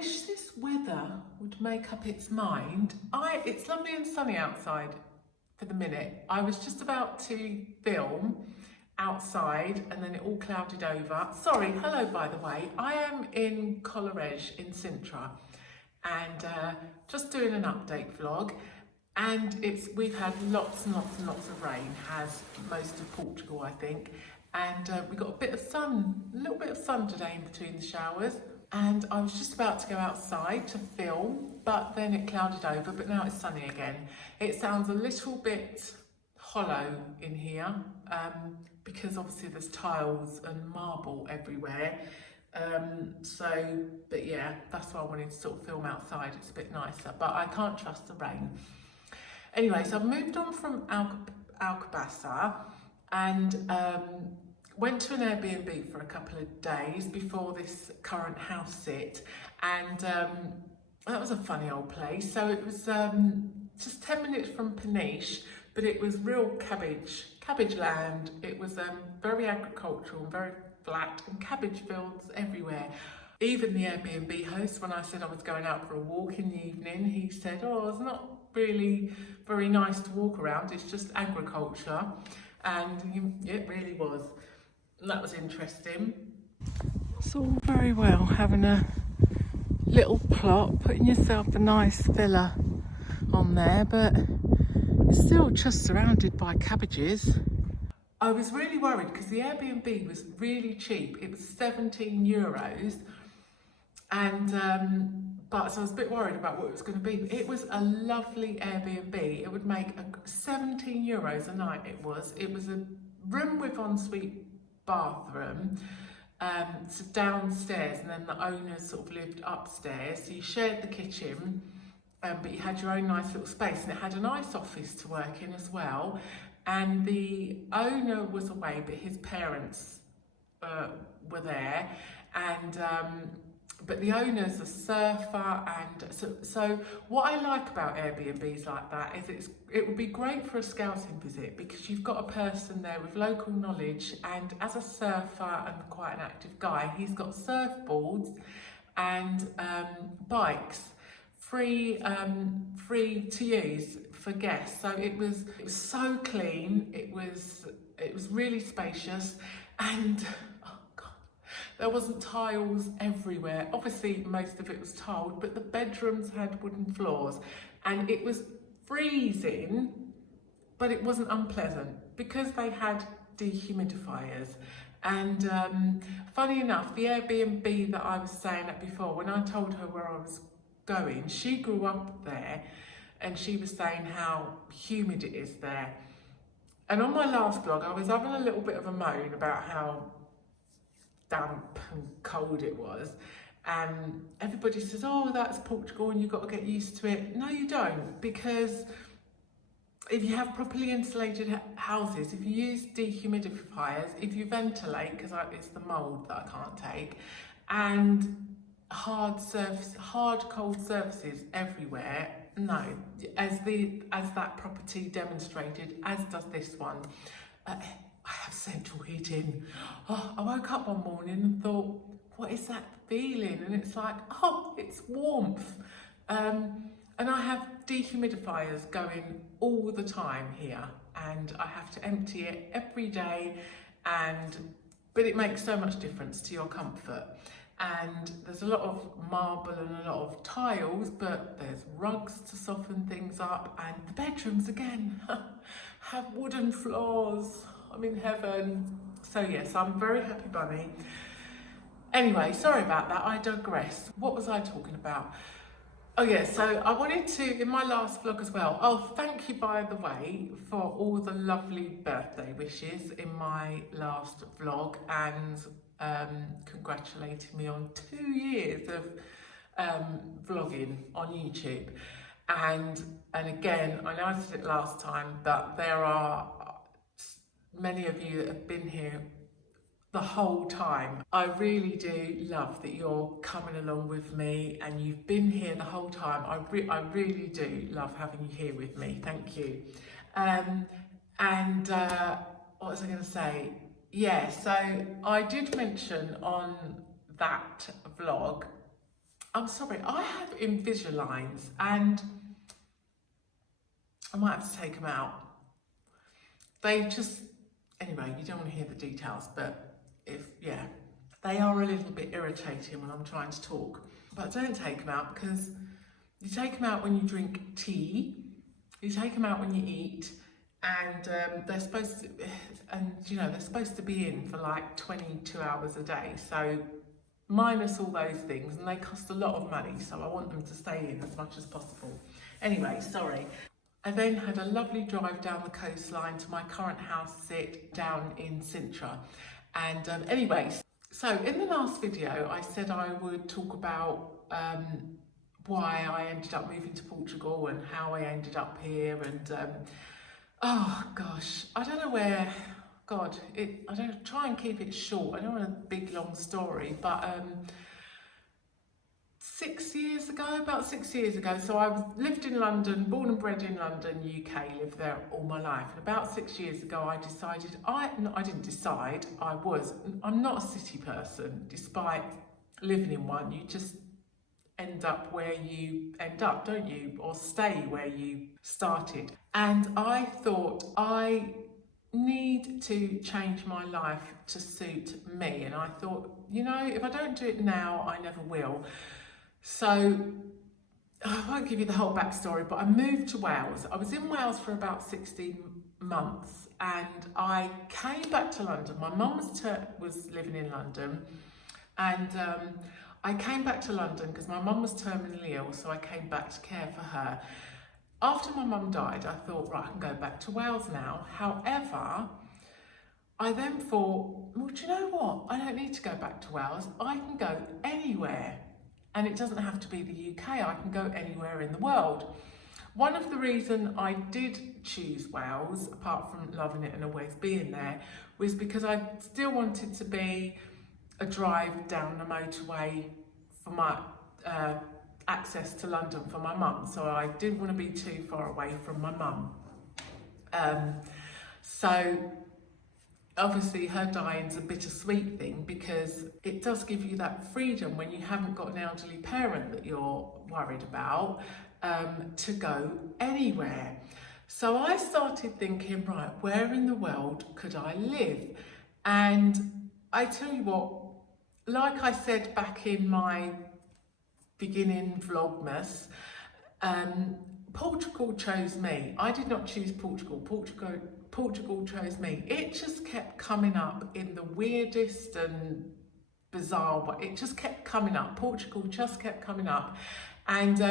wish this weather would make up its mind. It's lovely and sunny outside for the minute. I was just about to film outside and then it all clouded over. Sorry, hello by the way. I am in Coleridge in Sintra and just doing an update vlog. And we've had lots and lots and lots of rain, as most of Portugal, I think. And we got a bit of sun, a little bit of sun today in between the showers. And I was just about to go outside to film, but then it clouded over, but now it's sunny again. It sounds a little bit hollow in here, because obviously there's tiles and marble everywhere. But yeah, that's why I wanted to sort of film outside. It's a bit nicer, but I can't trust the rain. Anyway, so I've moved on from Algarve and went to an Airbnb for a couple of days before this current house sit, and that was a funny old place. So it was just 10 minutes from Peniche, but it was real cabbage land. It was very agricultural, very flat, and cabbage fields everywhere. Even the Airbnb host, when I said I was going out for a walk in the evening, he said, oh, it's not really very nice to walk around, it's just agriculture. And it really was. And that was interesting. It's all very well having a little plot, putting yourself a nice villa on there, but it's still just surrounded by cabbages. I was really worried because the Airbnb was really cheap. It was €17. And so I was a bit worried about what it was going to be. But it was a lovely Airbnb. It would make €17 a night. It was a room with ensuite bathroom, so downstairs, and then the owners sort of lived upstairs. So you shared the kitchen, but you had your own nice little space, and it had a nice office to work in as well. And the owner was away, but his parents were there, and but the owner's a surfer, and so what I like about Airbnbs like that is it would be great for a scouting visit because you've got a person there with local knowledge, and as a surfer and quite an active guy, he's got surfboards and bikes free to use for guests. So it was so clean, it was really spacious, and there wasn't tiles everywhere. Obviously, most of it was tiled, but the bedrooms had wooden floors. And it was freezing, but it wasn't unpleasant because they had dehumidifiers. And funny enough, the Airbnb that I was staying at before, when I told her where I was going, she grew up there and she was saying how humid it is there. And on my last vlog, I was having a little bit of a moan about how damp and cold it was, and everybody says, oh, that's Portugal and you've got to get used to it. No, you don't, because if you have properly insulated houses, if you use dehumidifiers, if you ventilate, because it's the mold that I can't take, and hard cold surfaces everywhere, no, as that property demonstrated, as does this one, I have central heating. Oh, I woke up one morning and thought, what is that feeling? And it's like, oh, it's warmth. And I have dehumidifiers going all the time here, and I have to empty it every day, but it makes so much difference to your comfort. And there's a lot of marble and a lot of tiles, but there's rugs to soften things up, and the bedrooms again have wooden floors. I'm in heaven. So yes, I'm very happy bunny. Anyway, sorry about that, I digress. What was I talking about? Oh yeah, so I wanted to, in my last vlog as well, thank you by the way for all the lovely birthday wishes in my last vlog, and congratulating me on 2 years of vlogging on YouTube. And again, I know I said it last time, but there are many of you that have been here the whole time. I really do love that you're coming along with me and you've been here the whole time. I really do love having you here with me. Thank you. What was I going to say? Yeah, so I did mention on that vlog I'm sorry, I have Invisaligns and I might have to take them out. They just, anyway, you don't want to hear the details, but yeah, they are a little bit irritating when I'm trying to talk. But don't take them out because you take them out when you drink tea, you take them out when you eat, and they're supposed to, they're supposed to be in for like 22 hours a day. So minus all those things, and they cost a lot of money, so I want them to stay in as much as possible. Anyway, sorry. I then had a lovely drive down the coastline to my current house sit down in Sintra. And anyway, so in the last video, I said I would talk about why I ended up moving to Portugal and how I ended up here. And oh gosh, I don't know where, God, I don't try and keep it short. I don't want a big long story, but about 6 years ago, so I lived in London, born and bred in London, UK, lived there all my life. And about 6 years ago, I decided, I didn't decide, I'm not a city person, despite living in one. You just end up where you end up, don't you? Or stay where you started. And I thought, I need to change my life to suit me. And I thought, if I don't do it now, I never will. So I won't give you the whole backstory, but I moved to Wales. I was in Wales for about 16 months and I came back to London. My mum was living in London, and I came back to London because my mum was terminally ill, so I came back to care for her. After my mum died, I thought, right, I can go back to Wales now. However, I then thought, well, do you know what? I don't need to go back to Wales. I can go anywhere. And it doesn't have to be the UK, I can go anywhere in the world. One of the reasons I did choose Wales, apart from loving it and always being there, was because I still wanted to be a drive down the motorway for my access to London for my mum. So I didn't want to be too far away from my mum. So obviously her dying's a bittersweet thing because it does give you that freedom when you haven't got an elderly parent that you're worried about, to go anywhere. So I started thinking, right, where in the world could I live? And I tell you what, like I said back in my beginning vlogmas, Portugal chose me. I did not choose Portugal. Portugal chose me. It just kept coming up in the weirdest and bizarre way. It just kept coming up. Portugal just kept coming up. And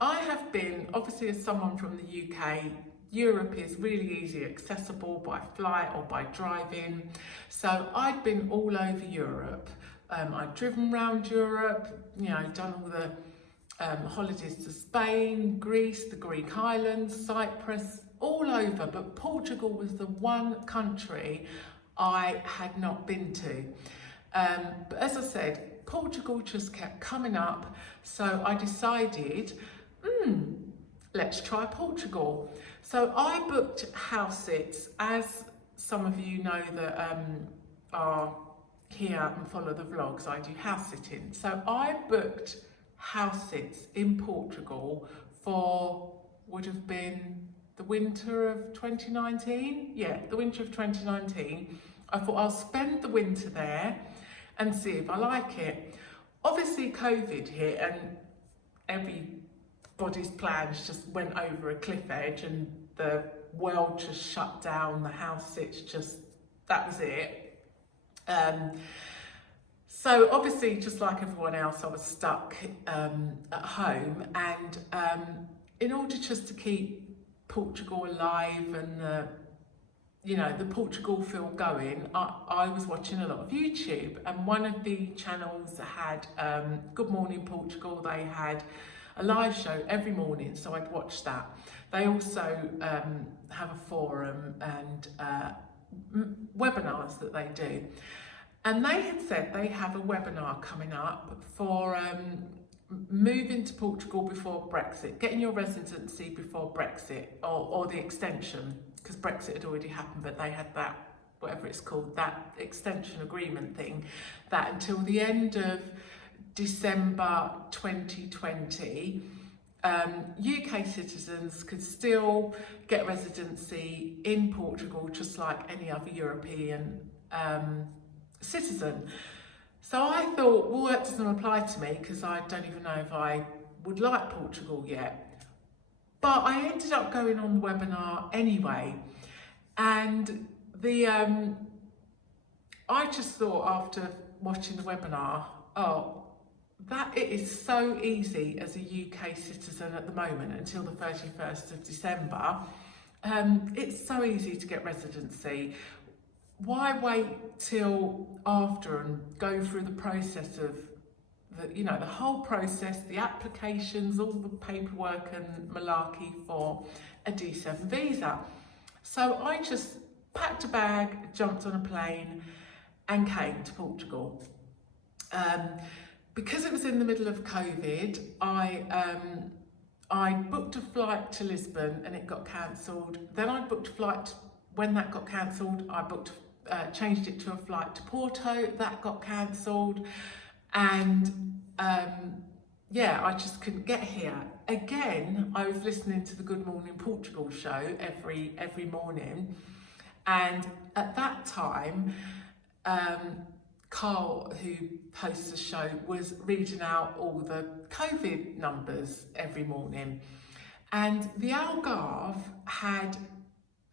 I have been, obviously as someone from the UK, Europe is really easy accessible by flight or by driving. So I'd been all over Europe. I'd driven around Europe, done all the holidays to Spain, Greece, the Greek islands, Cyprus, all over, but Portugal was the one country I had not been to. But as I said, Portugal just kept coming up, so I decided, let's try Portugal. So I booked house sits, as some of you know that are here and follow the vlogs, I do house sitting. So I booked house sits in Portugal for, would have been the winter of 2019. Yeah, the winter of 2019. I thought I'll spend the winter there and see if I like it. Obviously COVID hit and everybody's plans just went over a cliff edge and the world just shut down, the house sits just, that was it. So obviously, just like everyone else, I was stuck at home, and in order just to keep Portugal alive and the Portugal feel going, I was watching a lot of YouTube, and one of the channels had Good Morning Portugal. They had a live show every morning, so I'd watch that. They also have a forum and webinars that they do. And they had said they have a webinar coming up for moving to Portugal before Brexit, getting your residency before Brexit, or the extension, because Brexit had already happened, but they had that, whatever it's called, that extension agreement thing, that until the end of December 2020, UK citizens could still get residency in Portugal just like any other European citizen. So I thought, well, that doesn't apply to me because I don't even know if I would like Portugal yet. But I ended up going on the webinar anyway, and I just thought after watching the webinar, oh, that it is so easy as a UK citizen at the moment until the 31st of December. It's so easy to get residency. Why wait till after and go through the process of the whole process, the applications, all the paperwork and malarkey for a D7 visa? So I just packed a bag, jumped on a plane and came to Portugal. Because it was in the middle of COVID, I booked a flight to Lisbon and it got cancelled. Then I booked a flight. When that got cancelled, I changed it to a flight to Porto. That got cancelled, and I just couldn't get here. Again, I was listening to the Good Morning Portugal show every morning, and at that time, Carl, who hosts the show, was reading out all the COVID numbers every morning, and the Algarve had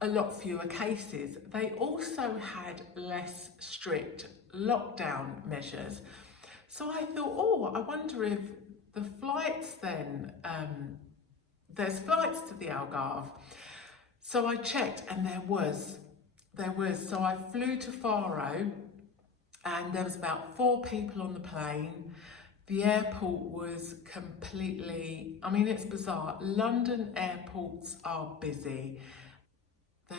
a lot fewer cases. They also had less strict lockdown measures. So I thought, I wonder if the flights then, there's flights to the Algarve. So I checked and there was. So I flew to Faro and there was about 4 people on the plane. The airport was completely, it's bizarre. London airports are busy. The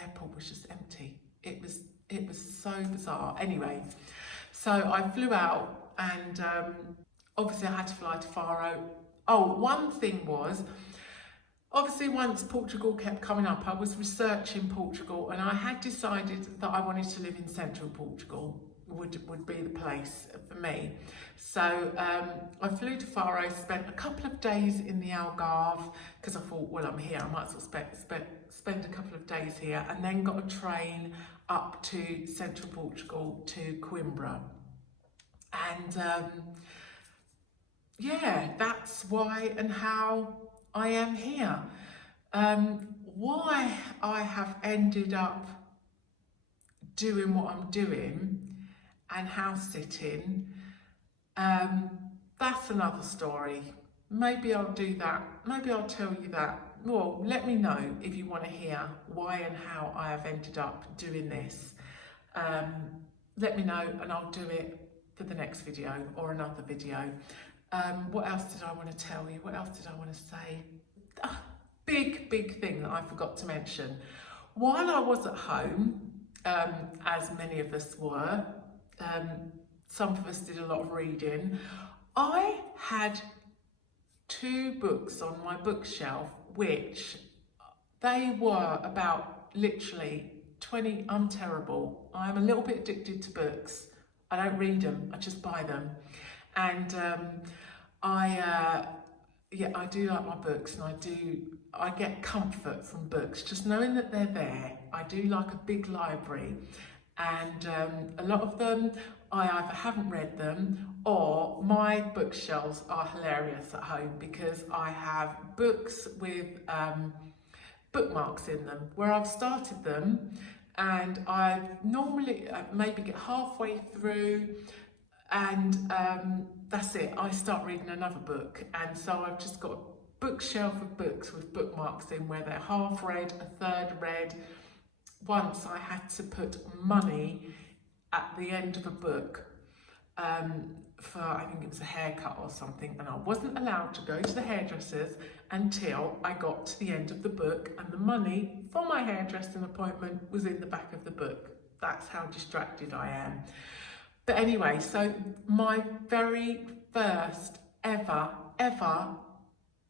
airport was just empty. It was so bizarre. Anyway, so I flew out and obviously I had to fly to Faro. Oh, one thing was, obviously once Portugal kept coming up, I was researching Portugal and I had decided that I wanted to live in central Portugal, would be the place for me. So I flew to Faro, spent a couple of days in the Algarve because I thought, well, I'm here, I might as well spend a couple of days here, and then got a train up to central Portugal to Coimbra. And that's why and how I am here. Why I have ended up doing what I'm doing and house sitting, that's another story. Maybe I'll do that. Maybe I'll tell you that. Well, let me know if you want to hear why and how I have ended up doing this. Let me know and I'll do it for the next video or another video. What else did I want to tell you? What else did I want to say? Big thing that I forgot to mention. While I was at home, as many of us were, some of us did a lot of reading, I had 2 books on my bookshelf, which they were about literally 20, I'm terrible. I'm a little bit addicted to books. I don't read them, I just buy them. And I do like my books, and I get comfort from books, just knowing that they're there. I do like a big library, and a lot of them I either haven't read them, or my bookshelves are hilarious at home because I have books with bookmarks in them where I've started them, and I normally maybe get halfway through and that's it, I start reading another book. And so I've just got a bookshelf of books with bookmarks in where they're half read, a third read. Once I had to put money at the end of a book for, I think it was a haircut or something, and I wasn't allowed to go to the hairdressers until I got to the end of the book, and the money for my hairdressing appointment was in the back of the book. That's how distracted I am. But anyway, so my very first ever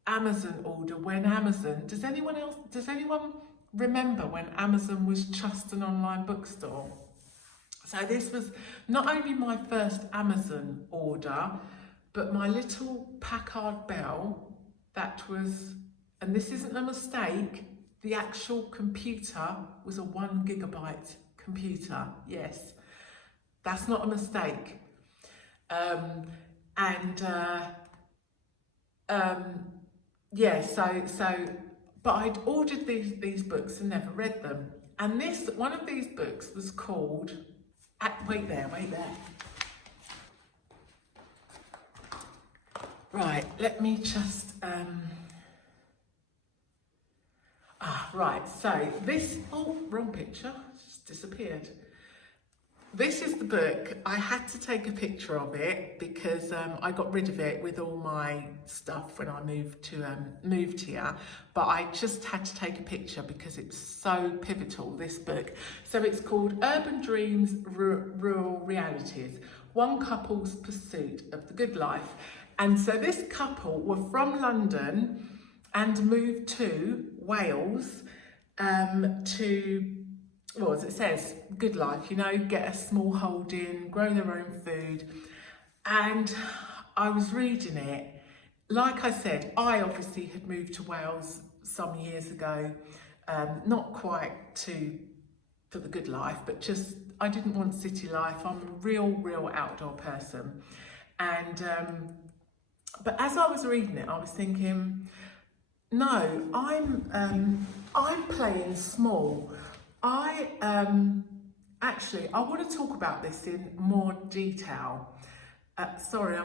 Amazon order, when Amazon, does anyone remember when Amazon was just an online bookstore? So this was not only my first Amazon order, but my little Packard Bell, that was, and this isn't a mistake, the actual computer was a 1 gigabyte computer. Yes, that's not a mistake. Yeah, but I'd ordered these books and never read them. And one of these books was called, wait there. Right, let me just, right, so wrong picture, just disappeared. This is the book. I had to take a picture of it because I got rid of it with all my stuff when I moved here. But I just had to take a picture because it's so pivotal, this book. So it's called Urban Dreams, Rural Realities, One Couple's Pursuit of the Good Life. And so this couple were from London and moved to Wales well, as it says, good life, get a small holding, grow their own food. And I was reading it. Like I said, I obviously had moved to Wales some years ago, not quite for the good life, but just, I didn't want city life. I'm a real outdoor person. And, but as I was reading it, I was thinking, no, I'm playing small. I want to talk about this in more detail. Sorry,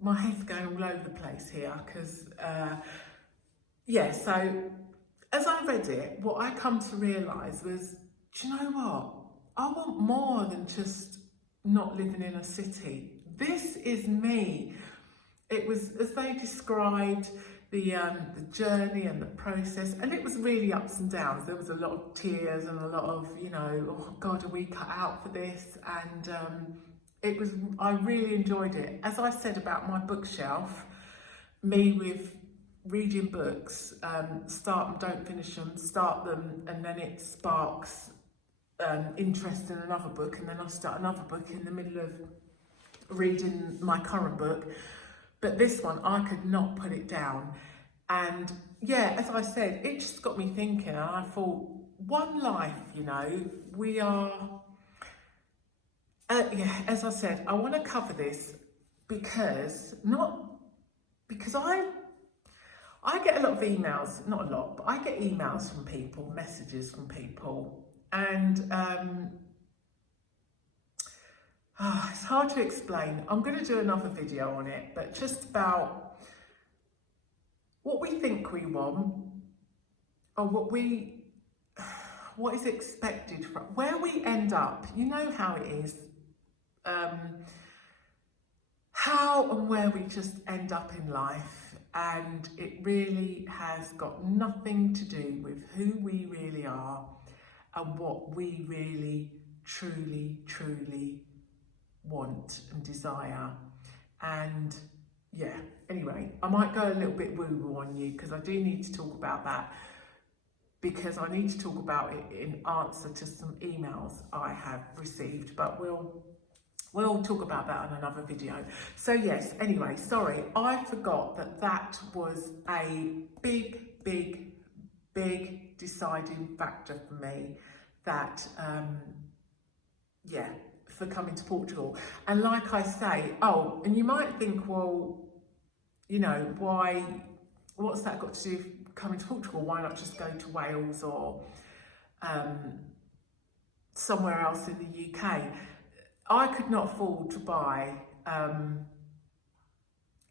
my head's going all over the place here because, so as I read it, what I come to realise was, do you know what? I want more than just not living in a city. This is me. It was, as they described, the journey and the process, and it was really ups and downs. There was a lot of tears and a lot of, oh God, are we cut out for this? And I really enjoyed it. As I said about my bookshelf, me with reading books, start them, don't finish them, start them, and then it sparks interest in another book, and then I'll start another book in the middle of reading my current book. But this one, I could not put it down. And yeah, as I said, it just got me thinking. And I thought, one life, we are, as I said, I want to cover this because I get a lot of emails, not a lot, but I get emails from people, messages from people. And it's hard to explain. I'm going to do another video on it, but just about what we think we want, or what is expected from where we end up. You know how it is, how and where we just end up in life, and it really has got nothing to do with who we really are and what we really, truly want and desire. And yeah, anyway, I might go a little bit woo-woo on you because I do need to talk about that, because I need to talk about it in answer to some emails I have received, but we'll talk about that on another video. So yes, anyway, sorry, I forgot that was a big deciding factor for me, that for coming to Portugal. And like I say, and you might think, well, what's that got to do with coming to Portugal? Why not just go to Wales or somewhere else in the UK? I could not afford to buy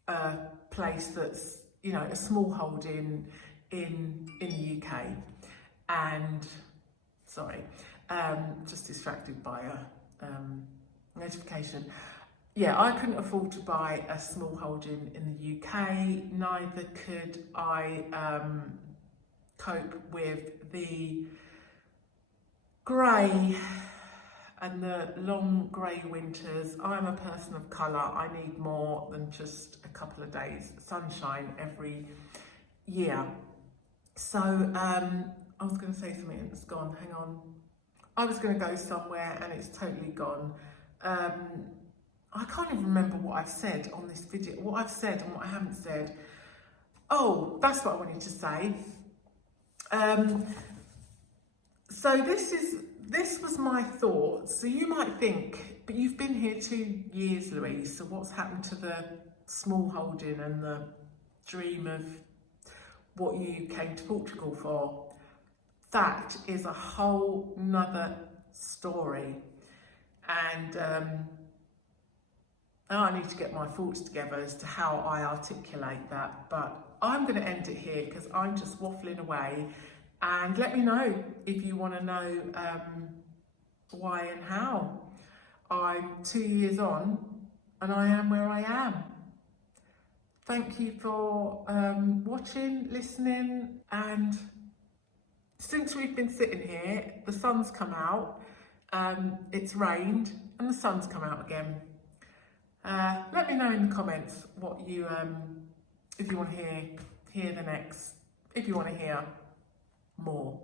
a place that's, a small holding in the UK. And sorry, just distracted by a notification. Yeah, I couldn't afford to buy a small holding in the UK, neither could I cope with the grey and the long grey winters. I'm a person of colour. I need more than just a couple of days sunshine every year. So I was going to say something and it's gone, hang on. I was going to go somewhere and it's totally gone. I can't even remember what I've said on this video, what I've said and what I haven't said. Oh, that's what I wanted to say. So this was my thoughts. So you might think, but you've been here 2 years, Louise, so what's happened to the small holding and the dream of what you came to Portugal for? That is a whole nother story. And I need to get my thoughts together as to how I articulate that, but I'm going to end it here because I'm just waffling away. And let me know if you want to know why and how. I'm 2 years on and I am where I am. Thank you for watching, listening, and since we've been sitting here, the sun's come out, it's rained and the sun's come out again. Let me know in the comments what you, if you want to hear the next, if you want to hear more.